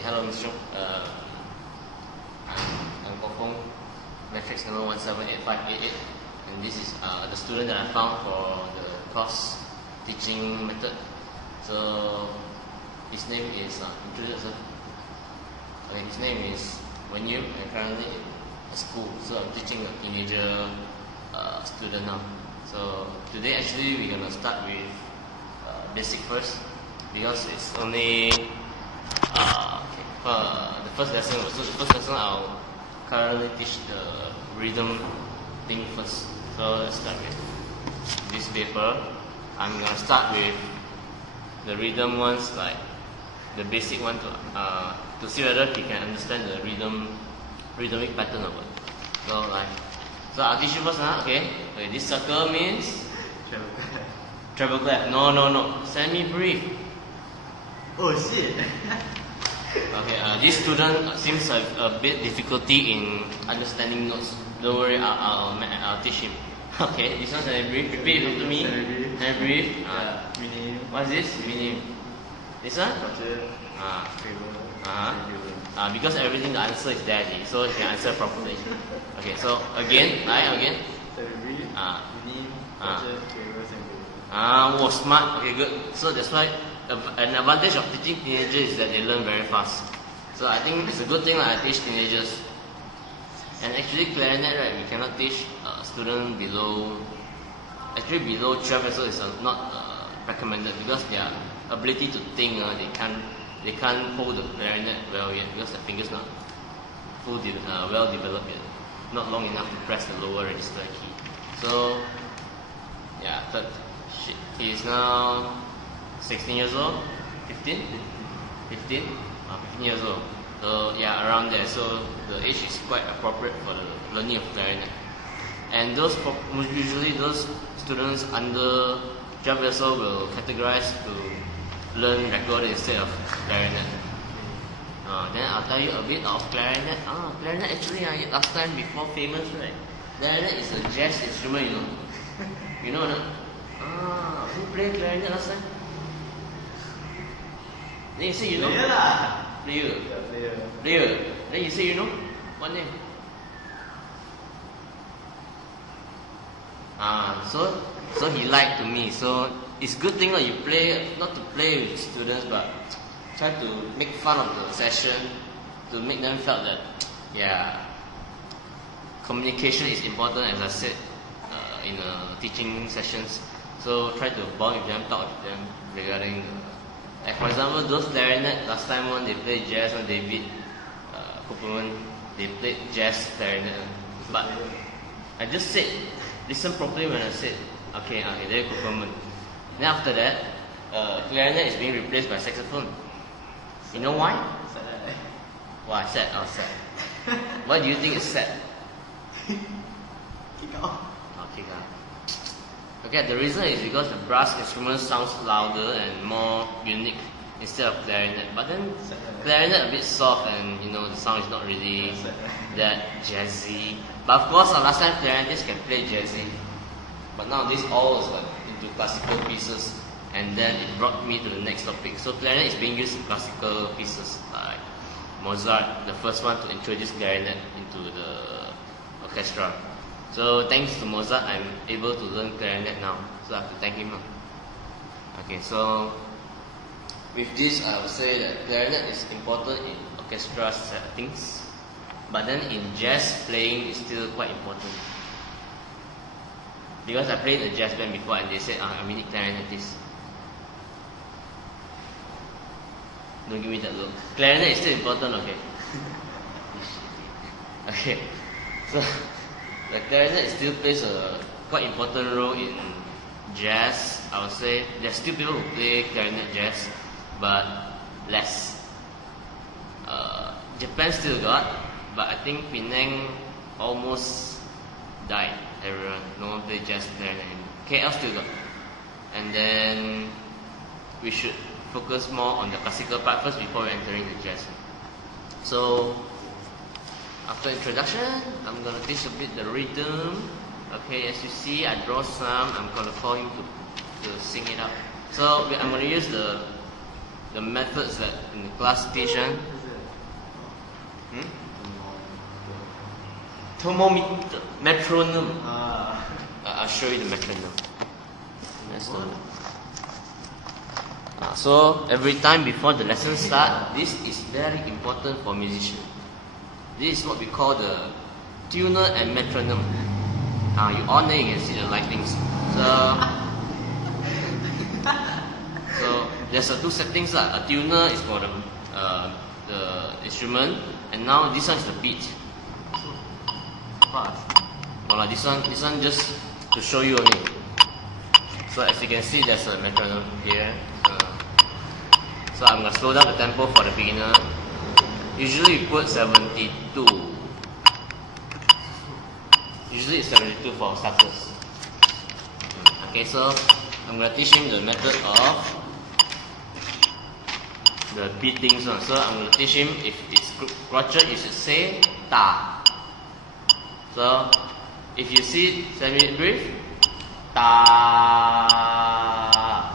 Hello, Mr. Choong. I'm Wong, matrix number 178588, and this is the student that I found for the course teaching method. So his name is introduce yourself. Okay, his name is Wong, and currently in a school. So I'm teaching a teenager student now. So today actually we're gonna start with basic first, because it's only the first lesson. So the first lesson I'll currently teach the rhythm thing first. So let's start with this paper. I'm gonna start with the rhythm ones, like the basic one, to see whether he can understand the rhythmic pattern of it. So I'll teach you first, okay? Okay, this circle means treble clef. No. Semi-brief. Oh shit. Okay, this student seems to have a bit difficulty in understanding notes. Don't worry, I'll teach him. Okay, this one's semi-brief. Repeat after me. Semi-brief. What's this? Minim. This one? Because everything, the answer is there, so you can answer properly. Okay, so again. Smart. Okay, good. So that's why an advantage of teaching teenagers is that they learn very fast. So I think it's a good thing that I teach teenagers. And actually, clarinet, right? We cannot teach students below 12 years old is not recommended, because their ability to think, they can't hold the clarinet well yet, because their fingers not well developed yet, not long enough to press the lower register key. So yeah, he is now 16 years old, 15 years old. So yeah, around there. So the age is quite appropriate for the learning of clarinet. And usually those students under 12 years old will categorize to learn record instead of clarinet. Then I'll tell you a bit of clarinet. Clarinet actually, last time before famous, right? Clarinet is a jazz instrument, you know. You know or not? Who played clarinet last time? Then you say you know? Player. Then you say you know? What name? So he lied to me. So it's good thing that you play, not to play with students, but try to make fun of the session, to make them feel that, yeah, communication is important, as I said in teaching sessions. So try to bond with them, talk with them regarding like for example, those clarinet last time when they played jazz, when they beat Cooperman, they played jazz clarinet. But I just said, listen properly when I said, okay, they're Cooperman. Then after that, clarinet is being replaced by saxophone. You know why? Why sad? Sad. Why do you think it's sad? Kick off. Kick off. Okay, the reason is because the brass instrument sounds louder and more unique instead of clarinet. But then clarinet a bit soft, and the sound is not really that jazzy. But of course, last time clarinetists can play jazzy. But nowadays all is like into classical pieces, and then it brought me to the next topic. So clarinet is being used in classical pieces, like Mozart, the first one to introduce clarinet into the orchestra. So thanks to Mozart, I'm able to learn clarinet now. So I have to thank him now. Okay, so with this, I would say that clarinet is important in orchestra settings, but then in jazz playing is still quite important. Because I played in a jazz band before, and they said, we need clarinetist. Don't give me that look. Clarinet is still important, okay? Okay, so the clarinet still plays a quite important role in jazz. I would say there's still people who play clarinet jazz, but less. Japan still got, but I think Penang almost died. Everyone, no one plays jazz clarinet anymore. KL still got, and then we should focus more on the classical part first before entering the jazz. So after introduction, I'm gonna teach a bit the rhythm. Okay, as you see, I draw some. I'm gonna call him to sing it up. So I'm gonna use the methods that in the class teach. Thermometer, metronome. I'll show you the metronome. So every time before the lesson start, this is very important for musicians. This is what we call the tuner and metronome. You on there, you can see the lightings. So there's two settings. A tuner is for the instrument, and now this one is the beat. Well, this one just to show you only. So as you can see, there's a metronome here. So I'm gonna slow down the tempo for the beginner. Usually you put 72. Usually it's 72 for starters. Okay, so I'm gonna teach him the method of the beatings. So I'm gonna teach him, if it's crotchet, you should say ta. So if you see semi-brief, ta.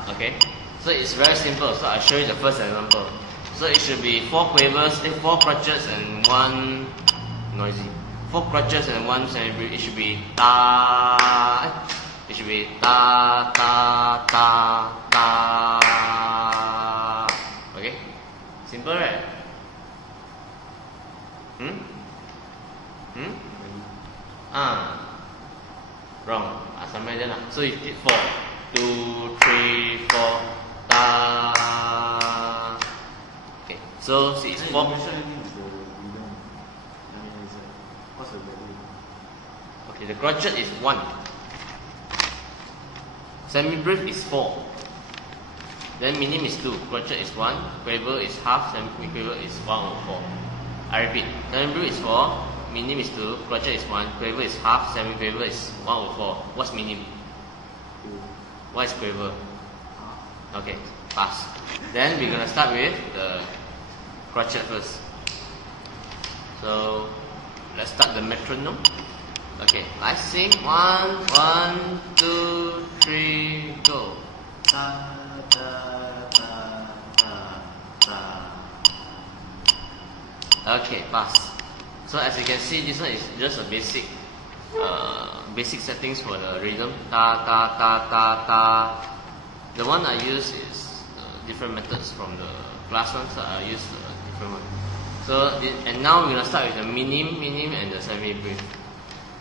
Okay. So it's very simple. So I'll show you the first example. So it should be 4 quavers, 4 crotchets and 1 noisy. 4 crotchets and 1 semi-brief. It should be ta. It should be ta ta ta ta. Okay? Simple, right? Wrong. Sampai je lah. So you did 4. 2, 3, 4. Ta. Okay. So it's 4. Okay, the crotchet is 1. Semi-brief is 4. Then minim is 2. Crotchet is 1. Quaver is half. Semi-quaver is 1/4. I repeat. Semi-brief is 4. Minim is 2, crotchet is 1, quaver is half, semi-quaver is 1/4. What's minim? What is quaver? Okay, pass. Then we're gonna start with the crotchet first. So let's start the metronome. Okay, let's sing 1, 1, 2, 3, go. Ta ta ta ta ta. Okay, pass. So as you can see, this one is just a basic settings for the rhythm. Ta ta ta ta ta. The one I use is different methods from the class one, so I use a different one. So and now we're gonna start with the minim, and the semi-brief.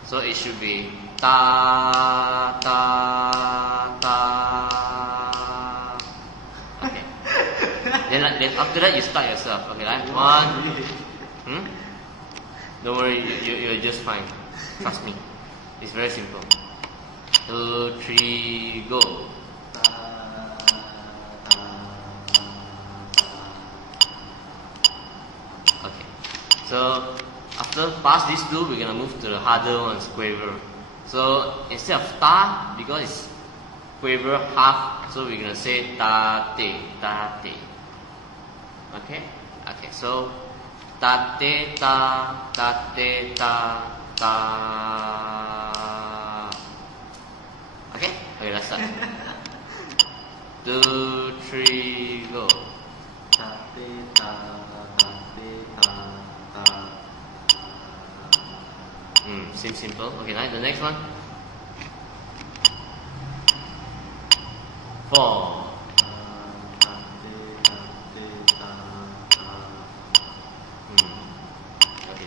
So it should be ta ta ta. Okay. Then after that you start yourself. Okay, right? 1. Don't worry, you're just fine. Trust me. It's very simple. 2, 3, go. Okay. So after pass these 2, we're gonna move to the harder ones, quaver. So instead of ta, because it's quaver half, so we're gonna say ta te, ta te. Okay? Okay, so ta te ta, ta te ta, ta. Okay? Okay, let's start. 2, 3, go. Ta te ta, ta te ta, ta. Seems simple. Okay, now the next one. 4.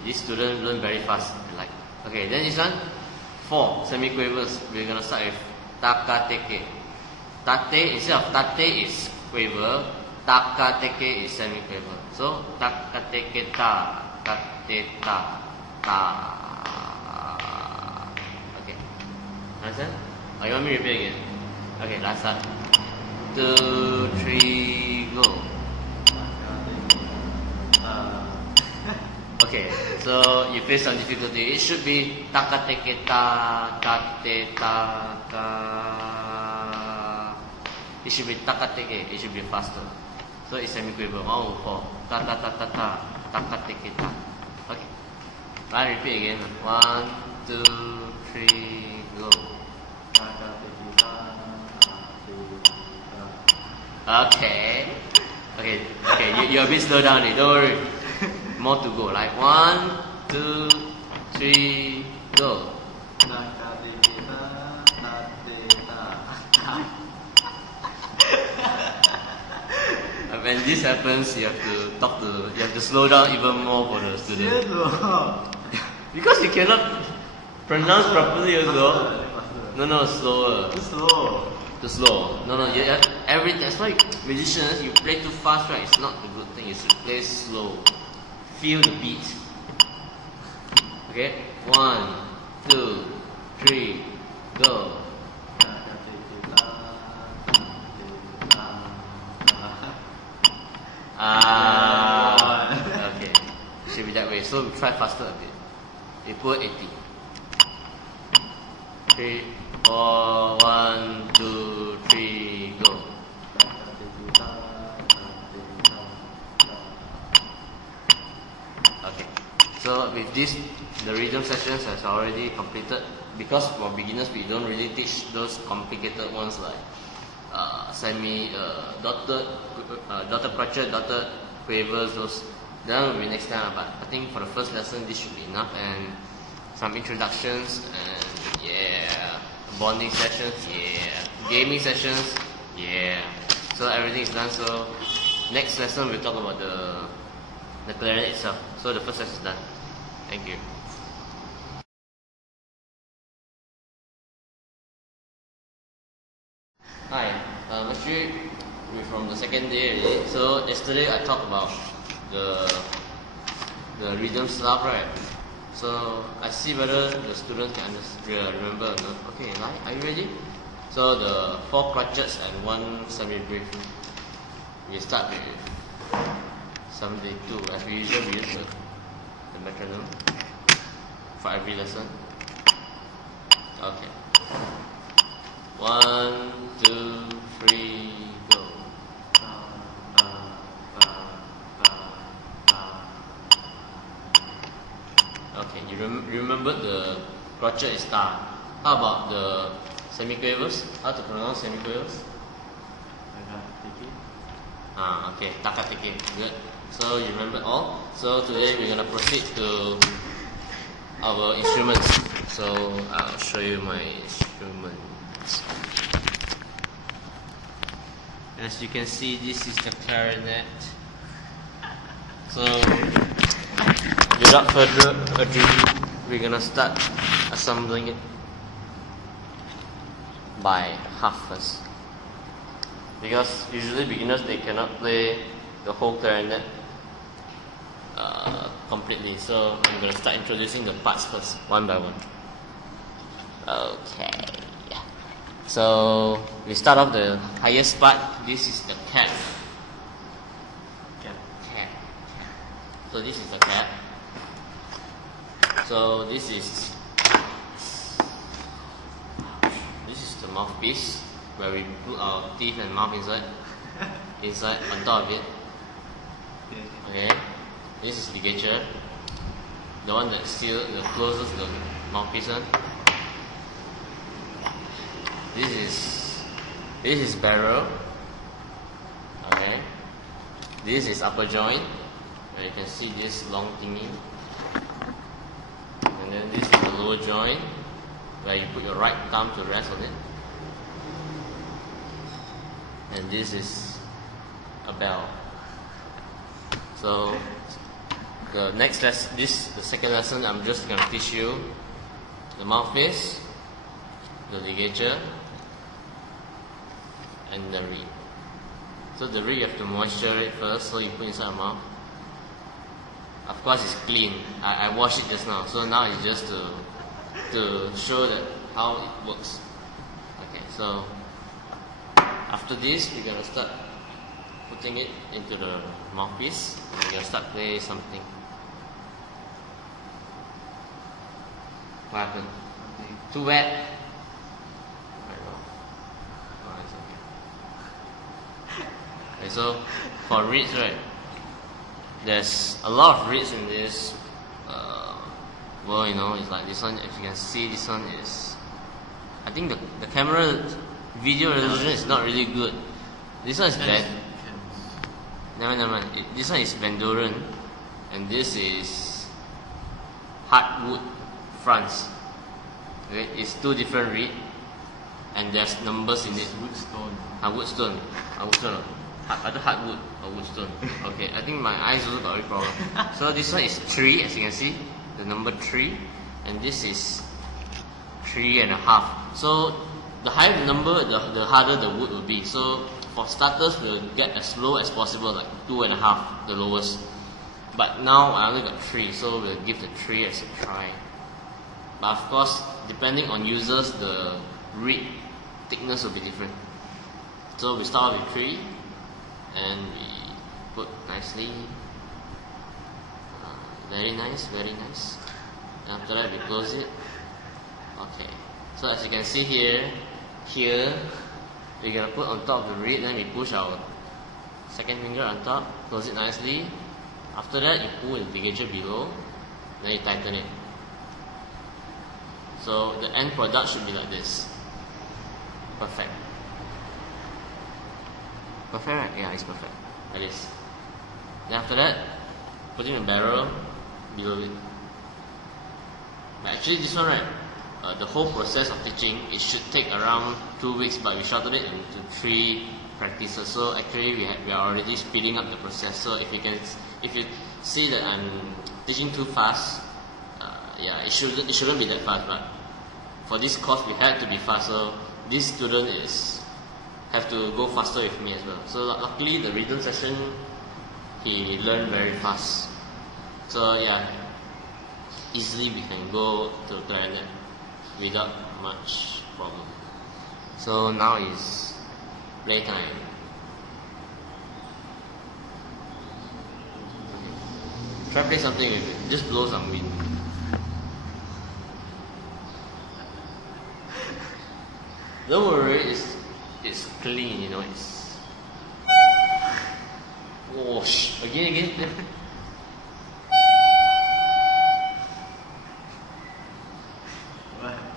This student learn very fast. Like, okay, then this one, 4 semi-quavers. We're gonna start with takateke. Tate, instead of tate is quaver, takateke is semi-quaver. So takateke ta, tate ta, ta. Okay, understand? Oh, you want me to repeat again? Okay, last one. 2, 3, go. Okay, so you face some difficulty. It should be takateke ta, tate ta, ta. It should be takateke. It should be faster. So it's semi-quaver. 1/4. Ta ta ta ta ta, takateke ta. Okay. I repeat again. 1, 2, 3, go. Okay. Okay. You're a bit slow down. Don't worry. more to go. Like 1, 2, 3, go. When this happens, you have to slow down even more for the student. Because you cannot pronounce properly also. No, slower. Too slow. No, you have that's why musicians, you play too fast, right? It's not a good thing. You should play slow. Feel the beat. Okay? 1, 2, 3, go. Okay. Should be that way. So we try faster a bit. We put 80. 3, 4, 1, 2, 3, go. Okay. So with this, the rhythm sessions has already completed. Because for beginners, we don't really teach those complicated ones like dotted crotchet, dotted quavers, those. That will be next time. But I think for the first lesson, this should be enough, and some introductions, and yeah, bonding sessions, yeah, gaming sessions, yeah. So everything is done. So next lesson we'll talk about the clarinet itself. So the first lesson is done. Thank you. Hi, actually we're from the second day already. So yesterday I talked about the rhythm stuff, right? So I see whether the students can remember or not. Okay, are you ready? So the 4 crotchets and 1 semi-brief. We start with 72. As usual, we use the metronome for every lesson. Okay. 1, 2, 3, go. Okay, you remember the crotchet is star. How about the semiquavers? How to pronounce semiquavers? Okay, takatiki. Good. So you remember all. So today we're gonna proceed to our instruments. So I'll show you my instruments. As you can see, this is the clarinet. So without further ado, we're gonna start assembling it by half first. Because usually beginners, they cannot play the whole clarinet completely. So I'm gonna start introducing the parts first, one by one. Okay. So we start off the highest part. This is the cap. Cap. So this is the cap. So this is the mouthpiece where we put our teeth and mouth inside on top of it. Okay. This is ligature, the one that's still the closest to the mouthpiece one. This is barrel. Okay. This is upper joint, where you can see this long thingy. And then this is the lower joint, where you put your right thumb to rest on it. And this is a bell. So the next lesson, the second lesson, I'm just gonna teach you the mouthpiece, the ligature, and the reed. So the reed, you have to moisture it first, so you put inside your mouth. Of course it's clean. I washed it just now, so now it's just to show that how it works. Okay, so after this we're gonna start putting it into the mouthpiece, and we're gonna start playing something. What happened? Too wet? Okay, so for reeds, right, there's a lot of reeds in this world, it's like this one. If you can see, this one is, I think the camera video resolution is not really good. This one is never mind. This one is Vandoren. and this is hardwood fronts. Okay, it's two different reed, and there's numbers in it. Woodstone. Woodstone. Woodstone. Either hardwood or woodstone. Okay, I think my eyes also got a problem. So this one is 3, as you can see, the number 3, and this is 3.5. So the higher the number, the harder the wood will be. So for starters, we'll get as low as possible, like 2.5, the lowest. But now I only got 3, so we'll give the 3 as a try. But of course, depending on users, the reed thickness will be different. So we start with 3, and we put nicely. Very nice, very nice. And after that, we close it. Okay. So as you can see here, we're gonna put on top of the reed, then we push our second finger on top, close it nicely. After that, you pull the ligature below, then you tighten it. So the end product should be like this. Perfect. Perfect, right? Yeah, it's perfect. Like this. Then after that, put in a barrel below it. But actually, this one, right? The whole process of teaching, it should take around 2 weeks, but we shortened it into 3 practices. So actually, we are already speeding up the process. So if you see that I'm teaching too fast, yeah, it shouldn't be that fast. But for this course, we had to be fast. So this student have to go faster with me as well. So luckily, the rhythm session, he learned very fast. So yeah, easily we can go to clarinet without much problem. So now is playtime. Try play something with it. Just blow some wind. Don't worry, it's clean, you know. It's wash again.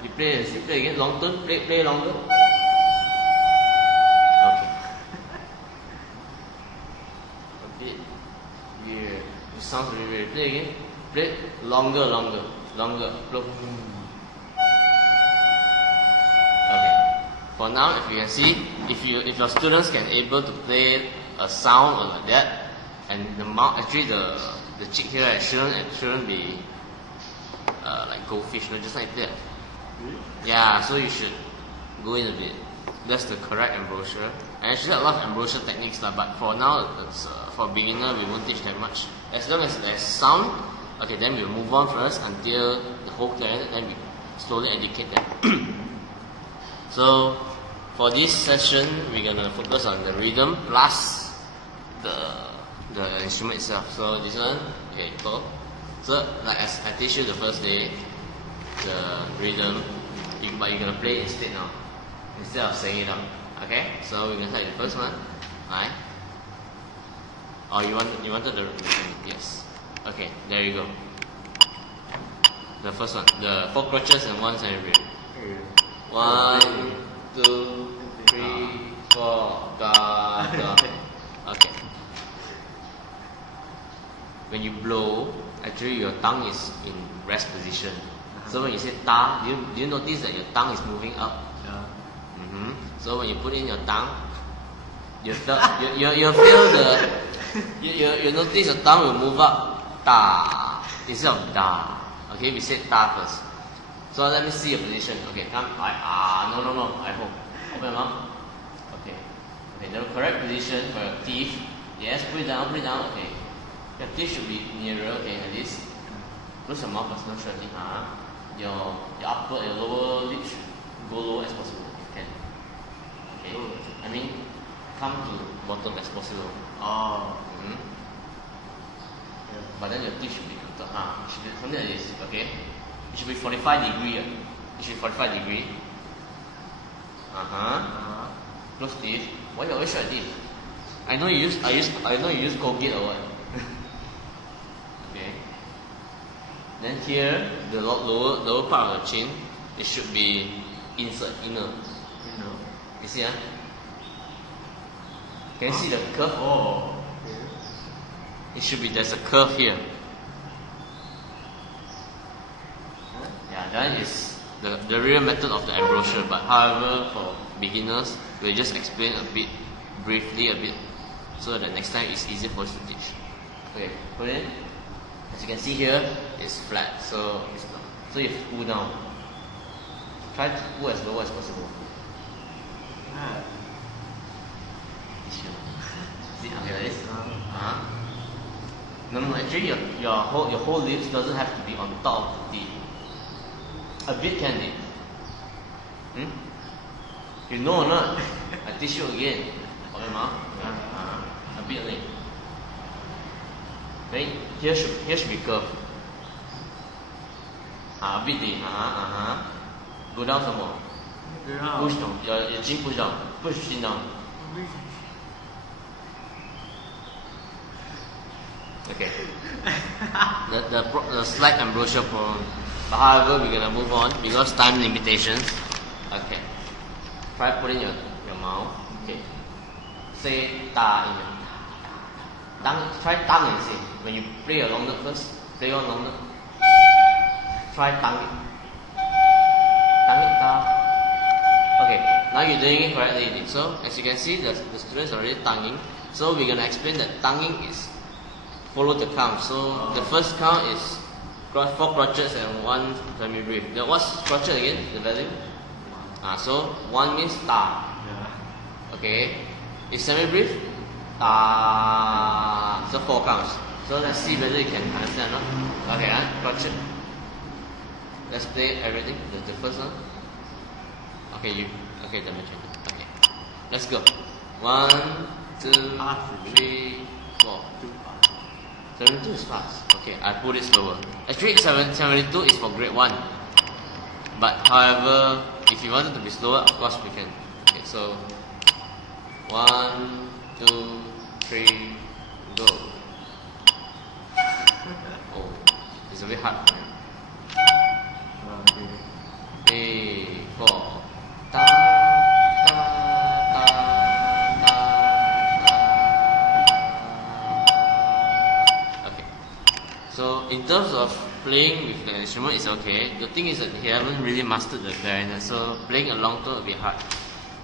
You play again, long turn, play longer. Okay. A bit weird. It sounds really weird. Play again. Play longer. Blow. Okay. For now, if you can see, if your students can able to play a sound or like that, and the mouth, actually the cheek here, right, shouldn't be like goldfish, no, just like that. Yeah, so you should go in a bit. That's the correct embouchure. And actually a lot of embouchure techniques, but for now, it's, for beginner, we won't teach that much. As long as there's sound, okay, then we'll move on first until the whole clarinet, then we slowly educate them. So for this session, we're gonna focus on the rhythm plus the instrument itself. So this one, okay, go. So like as I teach you the first day, the rhythm, but you're gonna play it instead now, instead of saying it out. Okay, so we're gonna start with the first one. Right? Oh, you wanted the rhythm? Yes. Okay, there you go. The first one, the 4 crotches and 1 center rib. 1, 2, 3, 4, ga. Okay. When you blow, actually your tongue is in rest position. So when you say ta, do you notice that your tongue is moving up? Yeah. So when you put in your tongue, you feel the you notice your tongue will move up ta instead of da. Okay, we said ta first. So let me see your position. Okay, come. No. I hope. Open your mouth. Okay. The correct position for your teeth. Yes, put it down. Okay. Your teeth should be nearer. Okay, like this. Close your mouth first. No stretching. Your upper, your lower lip should go low as possible if you can. Okay. I mean, come to bottom as possible. Oh. Yeah. But then your teeth should be tilted. It should be something like this. Okay. It should be 45 degree. It should be 45 degree. Close teeth. Why you always shut teeth? I know you use Colgate or what. Okay. Then here, the lower part of the chin, it should be inner. You see, Can you see the curve? Oh. It should be, there's a curve here. that is the real method of the embouchure. But however, for beginners, we'll just explain a bit briefly, so that next time it's easier for us to teach. Okay, put it in. As you can see here, it's flat, so you pull down. Try to pull as low as possible. See, okay, like this. No, actually your whole lips doesn't have to be on top of the teeth. A bit can be. You know or not? I teach you again. Okay, ma? A bit only. Right? Here should be curved. A bit deep. Go down some more. Push down. Your chin push down. Push chin down. Okay. The slight embouchure problem. But however, we're gonna move on because time limitations. Okay. Try putting your mouth. Okay. Say ta in your try tongue and say. When you play a long note first, play one long note. Try tongue it. Tongue it ta. Okay. Now you're doing it correctly. So as you can see, the students are already tonguing. So we're gonna explain that tonguing is follow the count. So the first count is 4 crotchets and 1 semi-brief. What's crotchet again? The value? So 1 means ta. Okay. Is semi-brief? Ta. So 4 counts. So let's see whether you can understand or not. Okay, crotchet. Let's play everything. The first one. Okay, the mention. Okay. Let's go. 1, 2, 3, 4. 72 is fast. Okay, I put it slower. Actually, 72 is for grade 1. But however, if you want it to be slower, of course we can. Okay, so 1, 2, 3, go. Oh, it's a bit hard for him. 3, 4. Ta, ta, ta, ta, ta. Okay. So in terms of playing with the instrument, it's okay. The thing is that he haven't really mastered the clarinet, so playing a long tone will be hard.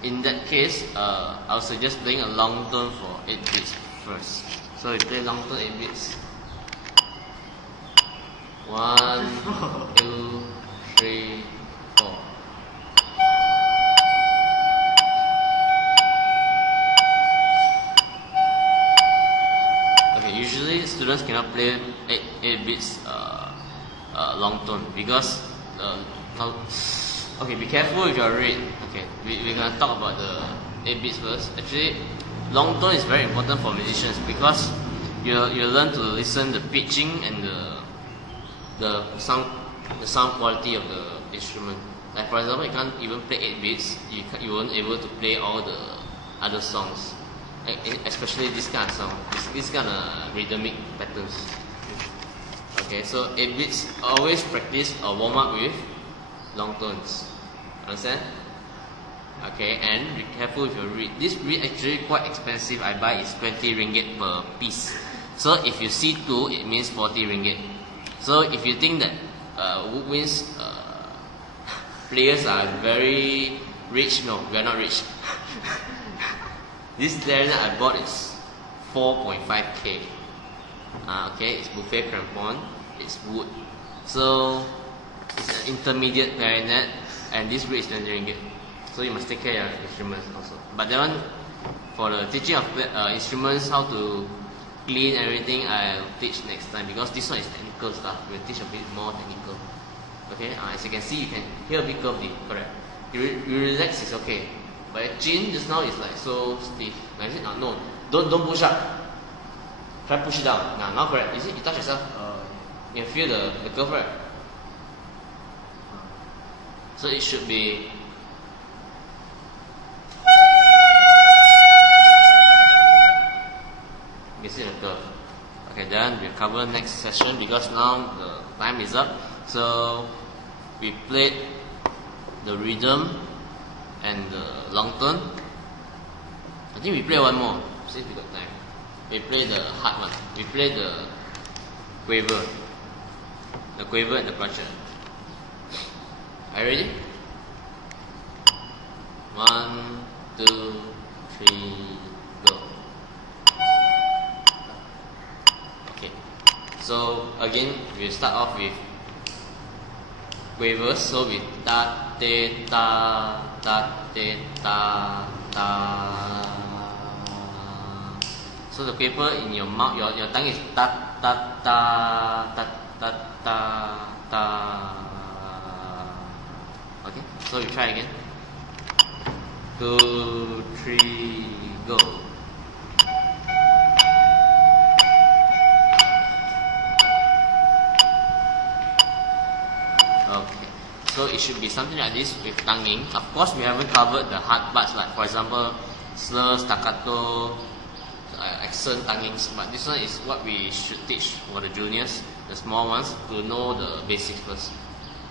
In that case, I'll suggest playing a long tone for 8 beats first. So you play long tone 8 beats. 1, 2, 3, 4. Okay, usually students cannot play 8 beats long tone because okay, be careful with your rate. Okay, we're gonna talk about the 8 beats first. Actually, long tone is very important for musicians because you learn to listen the pitching and the sound quality of the instrument. Like for example, you can't even play 8 beats. You won't able to play all the other songs, especially this kind of song, this kind of rhythmic patterns. Okay, so 8 beats, always practice or warm up with long tones. Understand? Okay, and be careful with your reed. This reed actually quite expensive. I buy is 20 ringgit per piece. So if you see 2, it means 40 ringgit. So if you think that woodwinds players are very rich, no, we are not rich. This clarinet I bought is 4.5k. Okay, it's buffet crampon, it's wood. So it's an intermediate clarinet, and this reed is 20 ringgit. So you must take care of instruments also. But that one, for the teaching of instruments, how to clean everything, I'll teach next time because this one is technical stuff. We'll teach a bit more technical. Okay, as you can see, you can hear a bit curvy, correct? You relax, it's okay. But your chin just now is like so stiff. Like, is it? No, don't push up. Try push it down. Now correct. Is it? You touch yourself. You can feel the curve, right? So it should be. You can see the curve. Okay, then we'll cover next session because now the time is up. So we played the rhythm and the long tone. I think we play one more since we got time. We play the hard one. We play the quaver and the crotchet. Are you ready? 1, 2, 3, go. Okay. So again, we start off with quavers. So with ta te ta te ta ta. So the quiver in your mouth, your tongue is ta ta ta ta ta ta ta. Okay. So we try again. 2, 3, go. Okay, so it should be something like this with tonguing. Of course, we haven't covered the hard parts, like for example, slur, staccato, accent, tonguings. But this one is what we should teach for the juniors, the small ones, to know the basics first.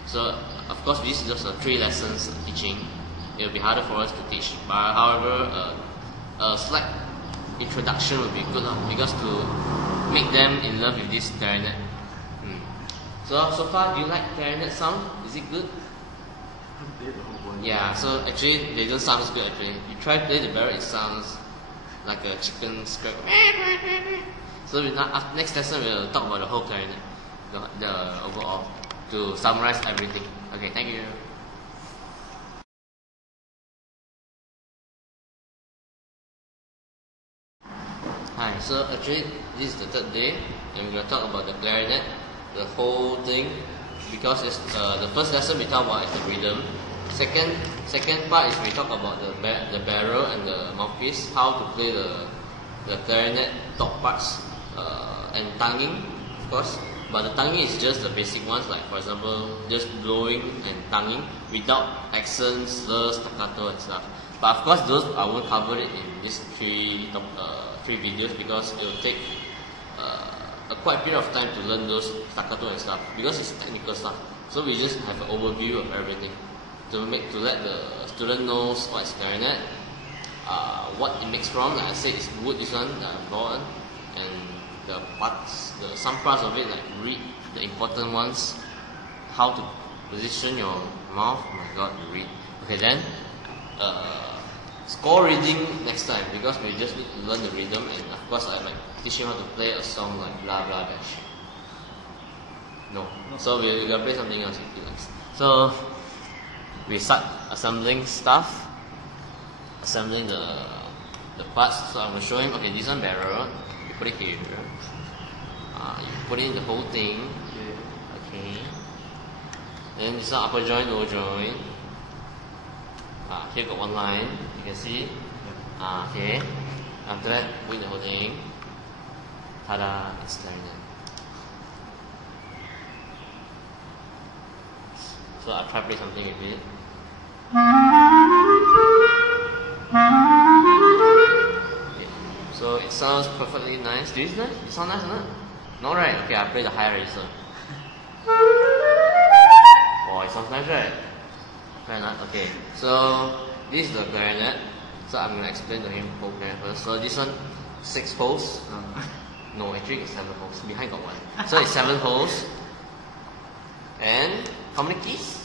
So, of course, this is just 3 lessons teaching. It will be harder for us to teach. But however, a slight introduction would be good, because to make them in love with this clarinet. So far, do you like clarinet sound? Is it good? Yeah, so actually, they don't sound as good actually. You try to play the barrel, it sounds like a chicken scrap. So next lesson, we'll talk about the whole clarinet, the overall, to summarize everything. Okay, thank you. Hi, so actually this is the 3rd day, and we're going to talk about the clarinet, the whole thing, because it's the first lesson we talk about is the rhythm. Second part is we talk about the barrel and the mouthpiece, how to play the clarinet top parts, and tonguing, of course. But the tonguing is just the basic ones, like for example, just blowing and tonguing without accents, slurs, staccato and stuff. But of course, those I won't cover it in these 3 videos, because it will take a quite period of time to learn those staccato and stuff, because it's technical stuff. So we just have an overview of everything to let the student knows what is clarinet, what it makes from. Like I said, it's wood, this one, bone, and some parts of it, like read the important ones, how to position your mouth. Oh my god, you read. Okay, then score reading next time, because we just need to learn the rhythm, and of course I like teaching how to play a song like blah blah dash. No. So we're gonna play something else if you like. So we start assembling stuff, assembling the parts. So I'm gonna show him. Okay, this one barrel. You put it here. You put in the whole thing. Okay. Then this one upper joint, lower joint. Here got one line. You can see. Okay. After that, put in the whole thing. Ta-da! It's clarinet. So I'll try to play something with it. Okay. So it sounds perfectly nice. Do you see that? It sounds nice, isn't it? No, right? Okay, I'll play the higher register. Oh, it sounds nice, right? Clarinet. Okay. So this is the clarinet. So I'm gonna explain to him whole clarinet first. So this one, 6 holes. No, actually it's 7 holes. Behind got 1. So it's 7 holes. And how many keys?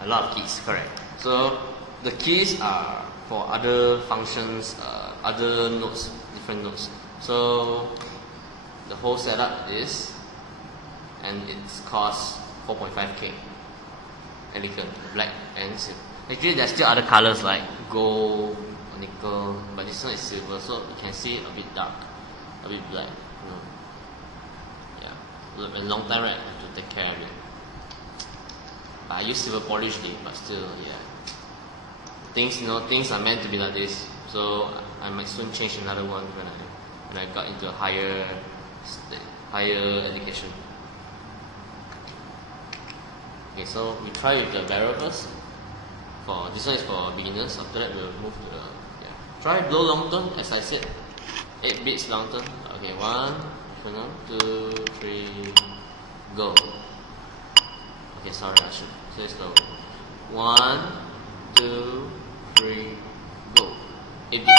A lot of keys, correct. So the keys are for other functions, other notes, different notes. So the whole setup is, and it's cost 4.5k. Elegant, black and silver. Actually, there's still other colors like gold, nickel, but this one is silver, so you can see a bit dark, a bit black. Yeah, a long time, right? I have to take care of it. But I use silver polish, but still, yeah. Things are meant to be like this. So I might soon change another one when I got into a higher education. Okay, so we try with the barrel first. This one is for beginners. After that, we'll move to the try blow long tone, as I said, 8 beats long tone. Okay, 1, 2, 3, go. Okay, sorry, I should say slow. 1, 2, 3, go. 8 beats.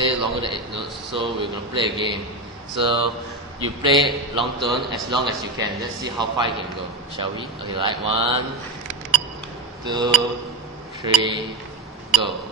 play longer than 8 notes, so we're gonna play a game. So you play long tone as long as you can. Let's see how far you can go, shall we? Okay, like 1, 2, 3, go.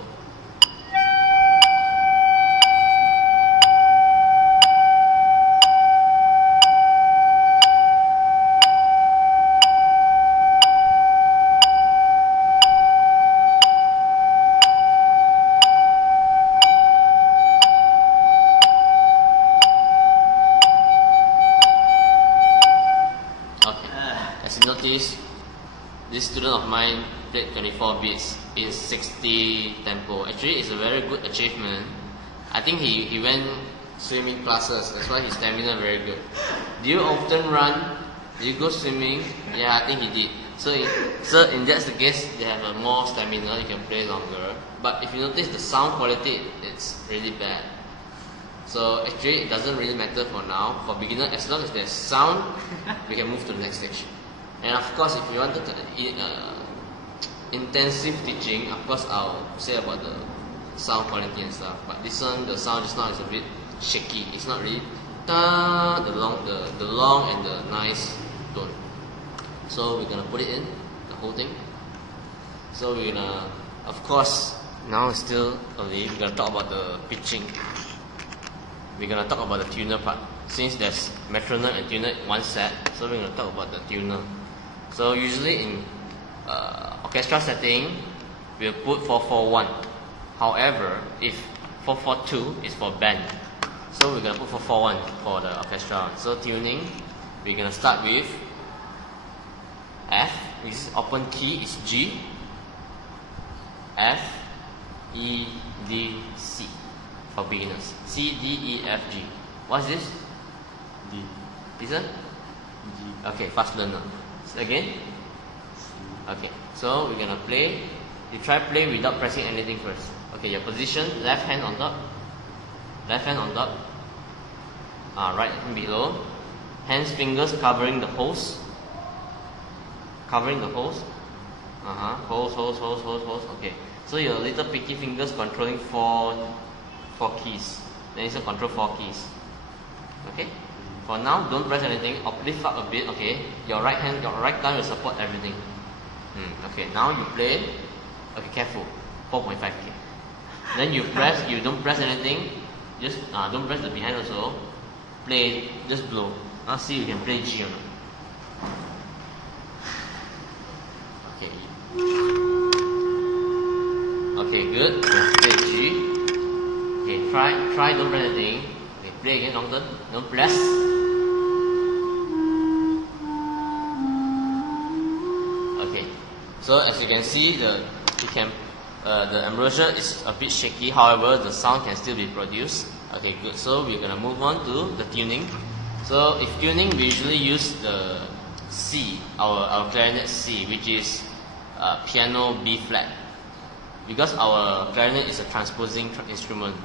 As you notice, this student of mine played 24 beats in 60 tempo. Actually, it's a very good achievement. I think he went swimming classes, that's why his stamina very good. Do you often run? Do you go swimming? Yeah, I think he did. So in that's the case, they have a more stamina, you can play longer. But if you notice the sound quality, it's really bad. So actually, it doesn't really matter for now. For beginner, as long as there's sound, we can move to the next stage. And of course, if you wanted to intensive teaching, of course I'll say about the sound quality and stuff. But this one, the sound just now is a bit shaky. It's not really the long and the nice tone. So we're gonna put it in the whole thing. So we're gonna, of course, now it's still early. We're gonna talk about the pitching. We're gonna talk about the tuner part. Since there's metronome and tuner in one set, so we're gonna talk about the tuner. So usually in orchestra setting, we'll put 441. However, if 442 is for band, so we're gonna put 441 for the orchestra. So tuning, we're gonna start with F, which is open key is G, F, E, D, C for beginners. C, D, E, F, G. What's this? D. This one? G. Okay, fast learner. Again? Okay, so we're gonna play. You try play without pressing anything first. Okay, your position, left hand on top. Left hand on top. Right hand below. Hands, fingers covering the holes. Covering the holes. Holes. Okay. So your little pinky fingers controlling four keys. Then you control 4 keys. Okay? For now, don't press anything. Lift up a bit, okay? Your right thumb will support everything. Okay, now you play. Okay, careful. 4.5K. Then you don't press anything. Just don't press the behind also. Play, just blow. Now see you can play G or not. Okay. Okay, good. Let's play G. Okay, try, don't press anything. Okay, play again, long turn. Don't press. Okay. So as you can see, the embouchure is a bit shaky. However, the sound can still be produced. Okay, good. So we're gonna move on to the tuning. So if tuning, we usually use the C, our clarinet C, which is piano B flat, because our clarinet is a transposing instrument.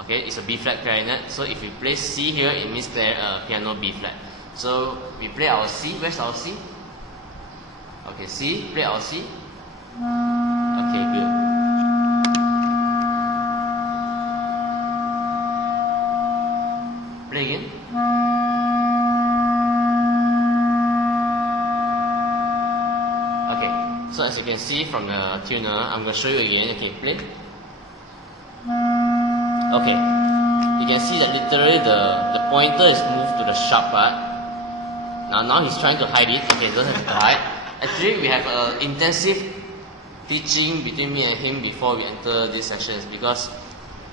Okay, it's a B flat clarinet. So if we play C here, it means piano B flat. So we play our C. Where's our C? Okay, C. Play our C. Okay, good. Play again. Okay, so as you can see from the tuner, I'm going to show you again. Okay, play. Okay, you can see that literally the pointer is moved to the sharp part. Now he's trying to hide it. Okay, doesn't have to hide. Actually, we have an intensive teaching between me and him before we enter these sessions, because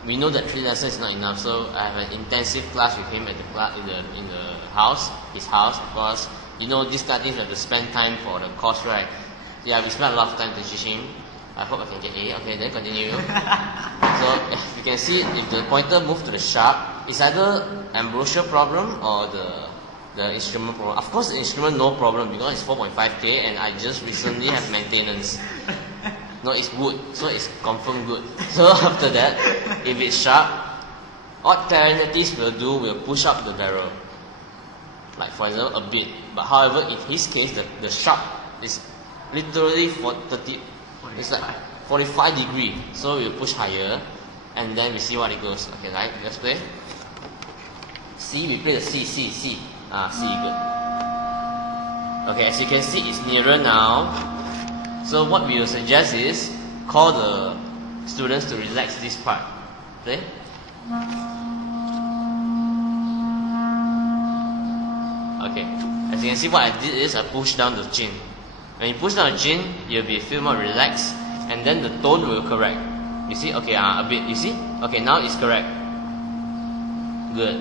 we know that 3 lessons is not enough. So I have an intensive class with him at the class in the house, his house. Of course, you know these kind of things we have to spend time for the course, right? Yeah, we spent a lot of time to teach him. I hope I can get A. Okay, then continue. So you can see if the pointer moves to the sharp, it's either embouchure problem or the instrument problem. Of course, the instrument no problem because it's 4.5K and I just recently have maintenance. No, it's wood, so it's confirmed good. So after that, if it's sharp, what clarinetists will push up the barrel, like for example a bit. But however, in his case, the sharp is literally for 30. It's like 45 degree, so we'll push higher. and then we see what it goes. Okay, right? Let's play. C, we play the C. C, good. Okay, as you can see, it's nearer now. So what we will suggest is call the students to relax this part. Okay? Okay, as you can see, what I did is I pushed down the chin. When you push down the chin, you'll be feel more relaxed, and then the tone will correct. You see? Okay, a bit. You see? Okay, now it's correct. Good.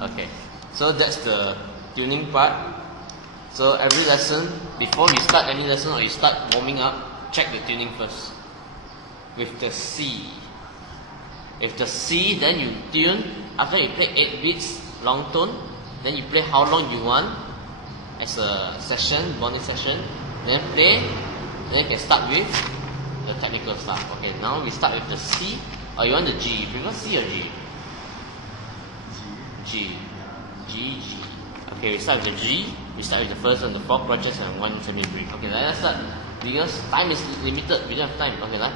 Okay, so that's the tuning part. So every lesson, before you start any lesson or you start warming up, check the tuning first. With the C. With the C, then you tune. After you play 8 beats, long tone, then you play how long you want as a session, bonding session. Then play, then you can start with the technical stuff. Okay, now we start with the C, or you want the G. You prefer C or G? G. Okay, we start with the G. We start with the first one, the 4 crotchets and 1 semi-brief. Okay, let's start. Because time is limited, we don't have time. Okay, lah.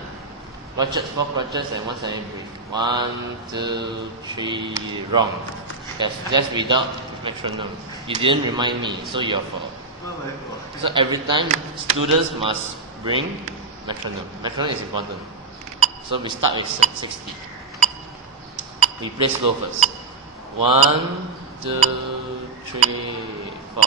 Crotchets, 4 crotchets and 1 semi-brief. 1, 2, 3, wrong. That's without metronome. You didn't remind me, so your fault. So every time, students must bring metronome. Metronome is important. So we start with 60. We play slow first. 1, 2, 3, 4.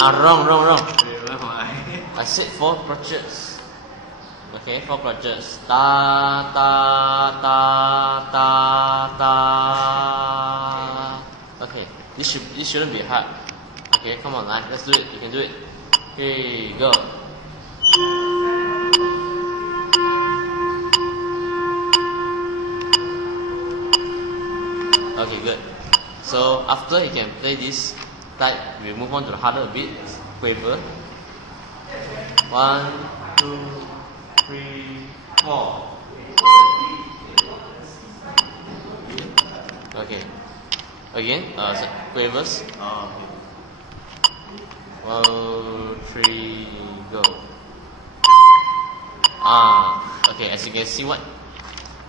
Wrong. I said 4 crotchets. Okay, 4 crotchets. Ta. Okay, this shouldn't be hard. Okay, come on, let's do it. You can do it. Okay, go. Okay, good. So after you can play this type, we move on to the harder beat, quaver. 1, 2, 3, 4. Okay. Again, quavers. 1, 3, go. Okay, as you can see, what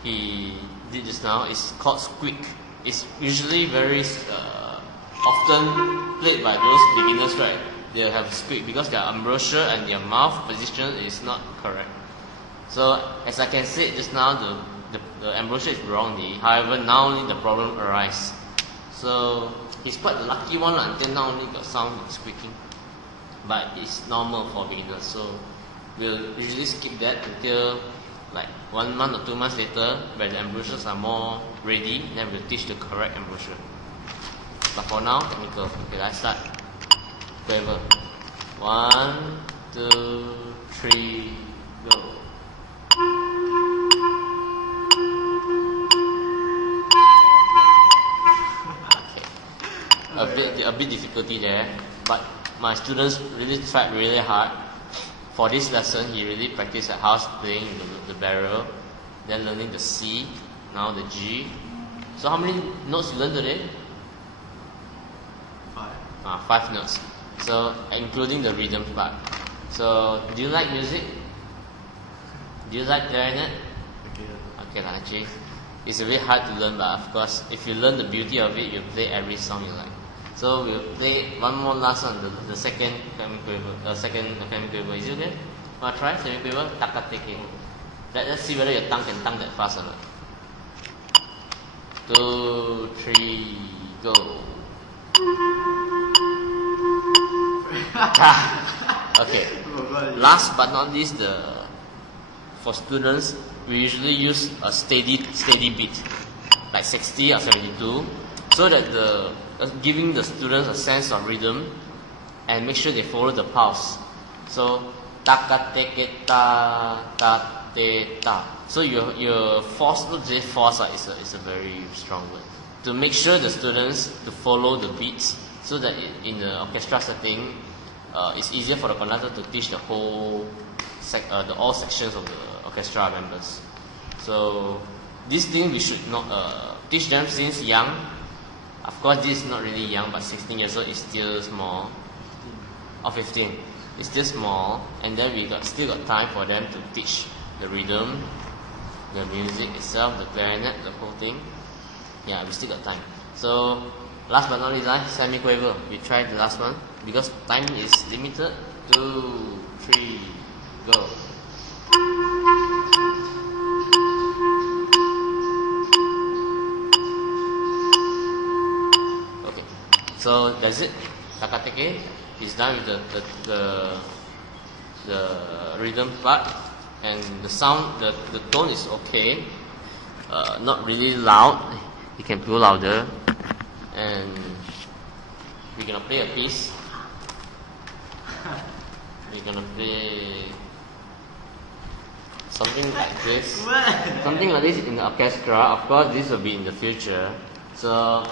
he did just now is called squeak. It's usually very often played by those beginners, right? They'll have squeak because their embouchure and their mouth position is not correct. So as I can see just now, the embouchure is wrongly. However, now only the problem arises. So he's quite the lucky one until now only got sound squeaking. But it's normal for beginners. So we'll usually skip that until like 1 month or 2 months later, when the embouchures are more ready, then we'll teach the correct embouchure. But for now, technical. Okay, let's start. Quaver. 1, 2, 3, go. Okay. A bit difficulty there, but my students really tried really hard. For this lesson, he really practiced at house playing the barrel, then learning the C, now the G. So how many notes you learned today? 5. 5 notes. So including the rhythm part. So do you like music? Do you like clarinet? Okay, actually, it's a bit hard to learn, but of course, if you learn the beauty of it, you play every song you like. So we'll play one more last one, the second semi-quiver. Is it okay? Wanna try semi-quiver? Takateke. Let's see whether your tongue can tongue that fast or not. 2, 3, go. Okay. Last but not least, for students, we usually use a steady beat, like 60 or 72, so that giving the students a sense of rhythm and make sure they follow the pulse. So taka teke ta ta te ta. So your force, not just force, is a very strong word. To make sure the students to follow the beats, so that in the orchestra setting, it's easier for the conductor to teach the whole all sections of the orchestra members. So this thing we should not teach them since young. Of course, this is not really young, but 16 years old is still small. Or 15. is still small, and then we still got time for them to teach the rhythm, the music itself, the clarinet, the whole thing. Yeah, we still got time. So last but not least, semi-quaver. We try the last one because time is limited. 2, 3, go. Okay, so that's it. Takateke is done with the rhythm part, and the sound, the tone is okay. Not really loud. You can play louder, and we're gonna play a piece. We're gonna play something like this. Something like this in the orchestra. Of course, this will be in the future. So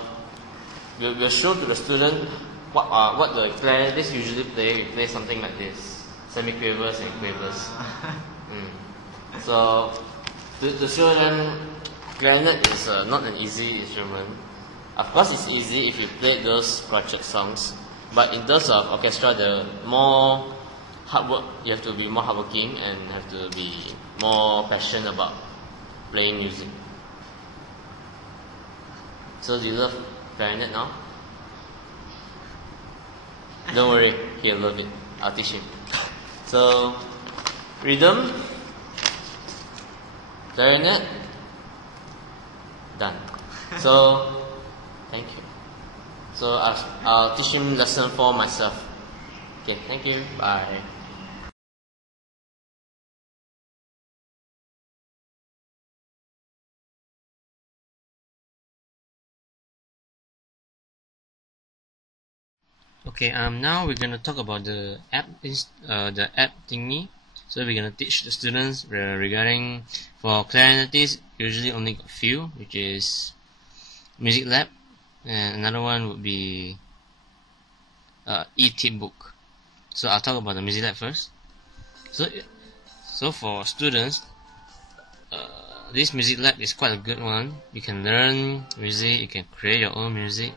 we'll show to the student what the clarinetists usually play. We play something like this: semi-quavers and quavers. So to show them, clarinet is not an easy instrument. Of course, it's easy if you play those project songs. But in terms of orchestra, the more hard work, you have to be more hardworking and have to be more passionate about playing music. So do you love clarinet now? Don't worry, he'll love it. I'll teach him. So, rhythm, clarinet, done. So, thank you. So I'll teach him lesson 4 myself. Okay, thank you. Bye. Okay, now we're gonna talk about the app thingy. So we're gonna teach the students regarding, for clarinetists usually only got few, which is Music Lab, and another one would be e-tip book. So I'll talk about the Music Lab first. So for students, this Music Lab is quite a good one. You can learn music, you can create your own music.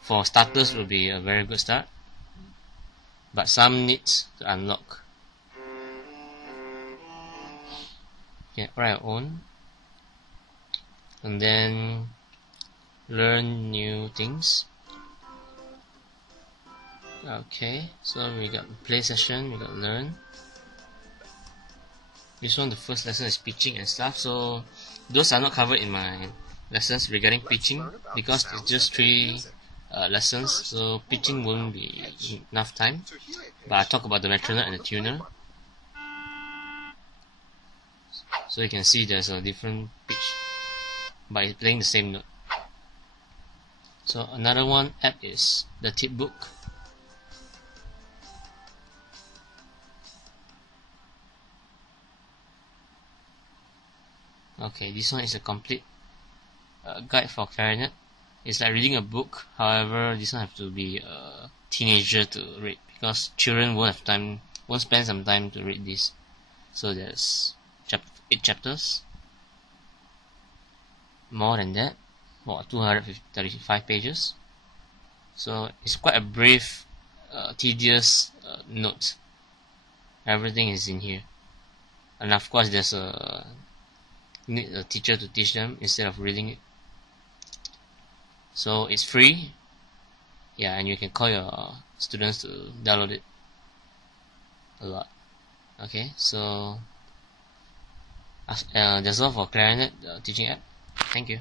For starters, will be a very good start, but some needs to unlock. Okay, write your own, and then learn new things. Okay, so we got play session, we got learn. This one, the first lesson is pitching and stuff, so those are not covered in my lessons regarding pitching because it's just 3 lessons, so pitching won't be enough time. But I talk about the metronome and the tuner, so you can see there's a different pitch, but it's playing the same note. So another one app is the tip book. Okay, this one is a complete guide for clarinet. It's like reading a book. However, this one have to be a teenager to read because children won't spend some time to read this. So there's 8 chapters. More than that, 235 pages. So it's quite a brief, tedious note. Everything is in here, and of course there's need a teacher to teach them instead of reading it. So it's free, yeah, and you can call your students to download it a lot. Okay, so that's all for clarinet teaching app. Thank you.